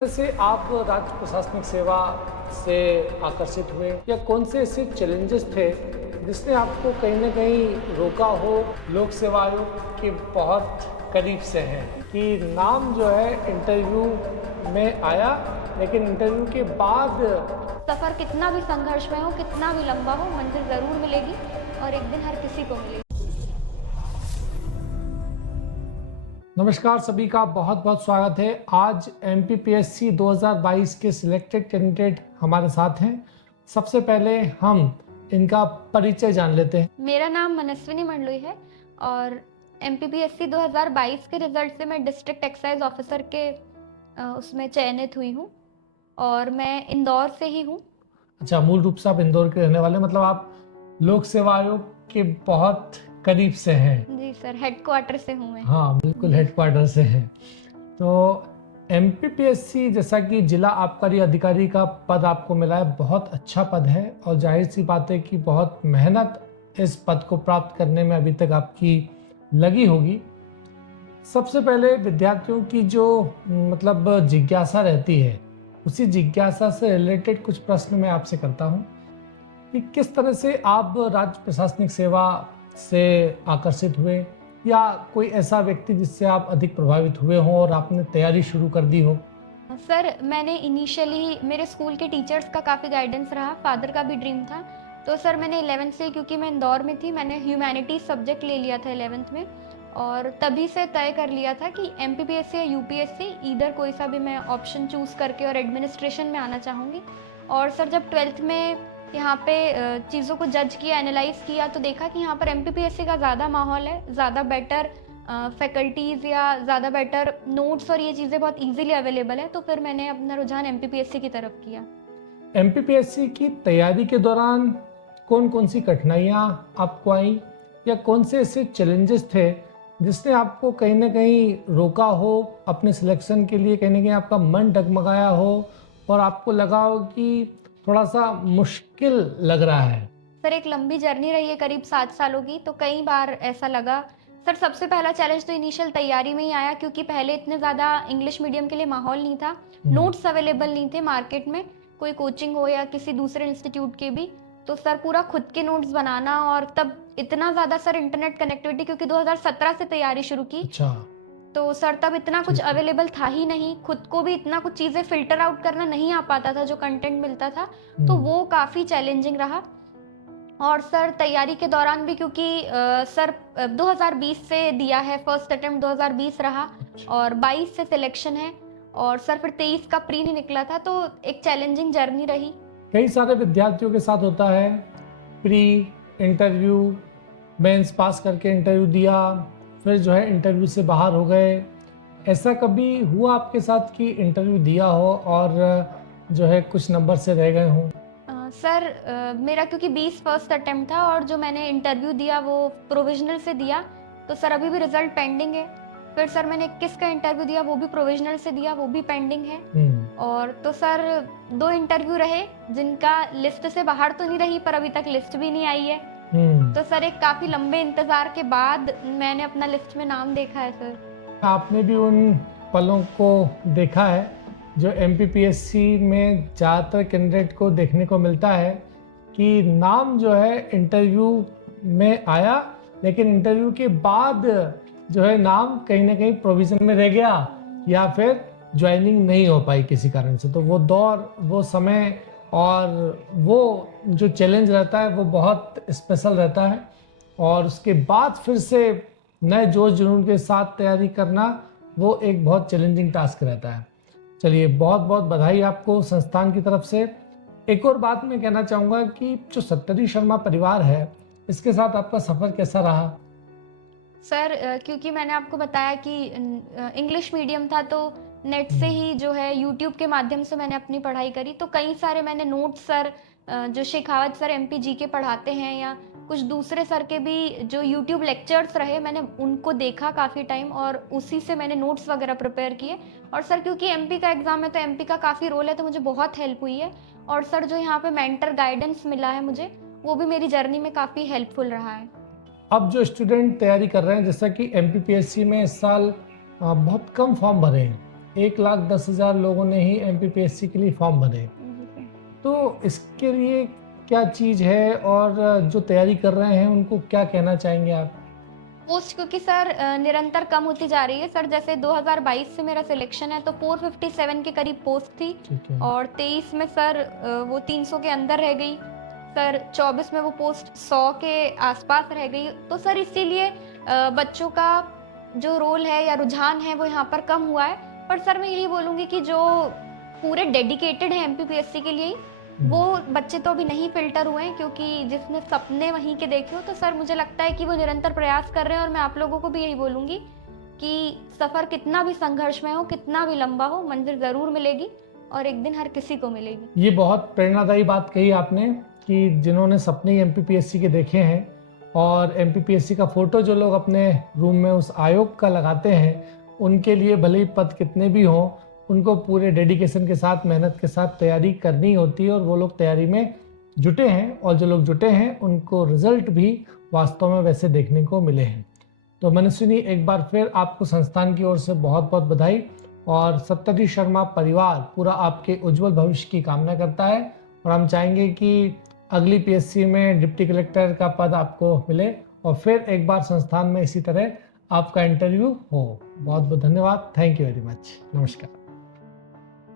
से आप राज्य प्रशासनिक सेवा से आकर्षित हुए या कौन से ऐसे चैलेंजेस थे जिसने आपको कहीं ना कहीं रोका हो? लोक सेवा आयोग के बहुत करीब से हैं कि नाम जो है इंटरव्यू में आया, लेकिन इंटरव्यू के बाद सफ़र कितना भी संघर्षमय हो, कितना भी लंबा हो, मंजिल ज़रूर मिलेगी और एक दिन हर किसी को मिलेगी। नमस्कार, सभी का बहुत बहुत स्वागत है। आज MPPSC 2022 के सिलेक्टेड कैंडिडेट हमारे साथ हैं। सबसे पहले हम इनका परिचय जान लेते हैं। मेरा नाम मनस्विनी मंडलोई है और MPPSC 2022 के रिजल्ट से मैं डिस्ट्रिक्ट एक्साइज ऑफिसर के उसमें चयनित हुई हूँ और मैं इंदौर से ही हूँ। अच्छा, मूल रूप से आप इंदौर के रहने वाले, मतलब आप लोक सेवा आयोग के बहुत करीब से हैं। जी सर, हेडक्वार्टर से हूँ मैं। हाँ, बिल्कुल हेडक्वार्टर से हैं। तो MPPSC जैसा कि जिला आबकारी अधिकारी का पद आपको मिला है, बहुत अच्छा पद है और जाहिर सी बात है कि बहुत मेहनत इस पद को प्राप्त करने में अभी तक आपकी लगी होगी। सबसे पहले विद्यार्थियों की जो जिज्ञासा रहती है, उसी जिज्ञासा से रिलेटेड कुछ प्रश्न मैं आपसे करता हूँ कि किस तरह से आप राज्य प्रशासनिक सेवा से आकर्षित हुए या कोई ऐसा व्यक्ति जिससे आप अधिक प्रभावित हुए हों और आपने तैयारी शुरू कर दी हो? सर, मैंने इनिशियली मेरे स्कूल के टीचर्स का काफ़ी गाइडेंस रहा, फादर का भी ड्रीम था। तो सर मैंने 11th से, क्योंकि मैं इंदौर में थी, मैंने ह्यूमैनिटीज़ सब्जेक्ट ले लिया था 11th में और तभी से तय कर लिया था कि MPPSC या UPSC ईदर कोई सा भी मैं ऑप्शन चूज़ करके और एडमिनिस्ट्रेशन में आना चाहूँगी। और सर जब 12th में यहाँ पे चीज़ों को जज किया, एनालाइज़ किया, तो देखा कि यहाँ पर MPPSC का ज़्यादा माहौल है, ज़्यादा बेटर फैकल्टीज़ या ज़्यादा बेटर नोट्स और ये चीज़ें बहुत इजीली अवेलेबल है। तो फिर मैंने अपना रुझान MPPSC की तरफ किया। MPPSC की तैयारी के दौरान कौन कौन सी कठिनाइयाँ आपको आई या कौन से ऐसे चैलेंजेस थे जिसने आपको कहीं ना कहीं रोका हो अपने सिलेक्शन के लिए, कहीं ना कहीं आपका मन डगमगाया हो और आपको लगा हो कि थोड़ा सा मुश्किल लग रहा है? सर एक लंबी जर्नी रही है, करीब 7 सालों की, तो कई बार ऐसा लगा। सर सबसे पहला चैलेंज तो इनिशियल तैयारी में ही आया, क्योंकि पहले इतने ज़्यादा इंग्लिश मीडियम के लिए माहौल नहीं था, नोट्स अवेलेबल नहीं थे मार्केट में, कोई कोचिंग हो या किसी दूसरे इंस्टीट्यूट के भी। तो सर पूरा खुद के नोट्स बनाना, और तब इतना ज़्यादा सर इंटरनेट कनेक्टिविटी, क्योंकि 2017 से तैयारी शुरू की, अच्छा, तो सर तब इतना कुछ अवेलेबल था ही नहीं, खुद को भी इतना कुछ चीज़ें फिल्टर आउट करना नहीं आ पाता था, जो कंटेंट मिलता था, तो वो काफ़ी चैलेंजिंग रहा। और सर तैयारी के दौरान भी, क्योंकि सर 2020 से दिया है, फर्स्ट अटेम्प्ट 2020 रहा और 22 से सिलेक्शन है और सर फिर 23 का प्री नहीं निकला था, तो एक चैलेंजिंग जर्नी रही। कई सारे विद्यार्थियों के साथ होता है, प्री इंटरव्यू, मेंस पास करके इंटरव्यू दिया, फिर जो है इंटरव्यू से बाहर हो गए। ऐसा कभी हुआ आपके साथ कि इंटरव्यू दिया हो और जो है कुछ नंबर से रह गए हों? सर मेरा क्योंकि 20 फर्स्ट अटेम्प्ट था और जो मैंने इंटरव्यू दिया वो प्रोविजनल से दिया, तो सर अभी भी रिजल्ट पेंडिंग है। फिर सर मैंने 21 का इंटरव्यू दिया, वो भी प्रोविजनल से दिया, वो भी पेंडिंग है। और तो सर 2 इंटरव्यू रहे जिनका लिस्ट से बाहर तो नहीं रही, पर अभी तक लिस्ट भी नहीं आई है। तो सर एक काफ़ी लंबे इंतज़ार के बाद मैंने अपना लिस्ट में नाम देखा है। सर आपने भी उन पलों को देखा है जो MPPSC में ज़्यादातर कैंडिडेट को देखने को मिलता है कि नाम जो है इंटरव्यू में आया, लेकिन इंटरव्यू के बाद जो है नाम कहीं ना कहीं प्रोविजन में रह गया या फिर ज्वाइनिंग नहीं हो पाई किसी कारण से। तो वो दौर, वो समय और वो जो चैलेंज रहता है वो बहुत स्पेशल रहता है, और उसके बाद फिर से नए जोश जुनून के साथ तैयारी करना वो एक बहुत चैलेंजिंग टास्क रहता है। चलिए, बहुत बहुत बधाई आपको संस्थान की तरफ से। एक और बात मैं कहना चाहूँगा कि जो सत्तरी शर्मा परिवार है, इसके साथ आपका सफ़र कैसा रहा? सर क्योंकि मैंने आपको बताया कि इंग्लिश मीडियम था, तो नेट से ही जो है यूट्यूब के माध्यम से मैंने अपनी पढ़ाई करी, तो कई सारे मैंने नोट्स सर जो शेखावत सर MPG के पढ़ाते हैं या कुछ दूसरे सर के भी जो यूट्यूब लेक्चर्स रहे, मैंने उनको देखा काफ़ी टाइम और उसी से मैंने नोट्स वगैरह प्रिपेयर किए। और सर क्योंकि MP का एग्ज़ाम है तो MP का काफ़ी रोल है, तो मुझे बहुत हेल्प हुई है। और सर जो यहाँ पे मेंटर गाइडेंस मिला है मुझे, वो भी मेरी जर्नी में काफ़ी हेल्पफुल रहा है। अब जो स्टूडेंट तैयारी कर रहे हैं, जैसा कि MPPSC में इस साल बहुत कम फॉर्म भरे हैं, 1,10,000 लोगों ने ही MPPSC के लिए फॉर्म भरे। तो इसके लिए क्या चीज़ है और जो तैयारी कर रहे हैं उनको क्या कहना चाहेंगे आप? पोस्ट क्योंकि सर निरंतर कम होती जा रही है सर। जैसे 2022 से मेरा सिलेक्शन है तो 457 के करीब पोस्ट थी ठीक है। और 23 में सर वो 300 के अंदर रह गई सर। 24 में वो पोस्ट 100 के आसपास रह गई। तो सर इसीलिए बच्चों का जो रोल है या रुझान है वो यहाँ पर कम हुआ है। पर सर मैं यही बोलूँगी कि जो पूरे डेडिकेटेड हैं MPPSC के लिए वो बच्चे तो अभी नहीं फिल्टर हुए हैं, क्योंकि जिसने सपने वहीं के देखे हो तो सर मुझे लगता है कि वो निरंतर प्रयास कर रहे हैं। और मैं आप लोगों को भी यही बोलूँगी कि सफ़र कितना भी संघर्षमय हो, कितना भी लंबा हो, मंजिल ज़रूर मिलेगी और एक दिन हर किसी को मिलेगी। ये बहुत प्रेरणादायी बात कही आपने कि जिन्होंने सपने MPPSC के देखे हैं और MPPSC का फोटो जो लोग अपने रूम में उस आयोग का लगाते हैं, उनके लिए भले ही पद कितने भी हों, उनको पूरे डेडिकेशन के साथ, मेहनत के साथ तैयारी करनी होती है और वो लोग तैयारी में जुटे हैं। और जो लोग जुटे हैं उनको रिजल्ट भी वास्तव में वैसे देखने को मिले हैं। तो मनस्विनी, एक बार फिर आपको संस्थान की ओर से बहुत बहुत बधाई और सप्तऋषि शर्मा परिवार पूरा आपके उज्जवल भविष्य की कामना करता है। और हम चाहेंगे कि अगली PSC में डिप्टी कलेक्टर का पद आपको मिले और फिर एक बार संस्थान में इसी तरह आपका इंटरव्यू हो। बहुत बहुत धन्यवाद। Thank you very much. नमस्कार।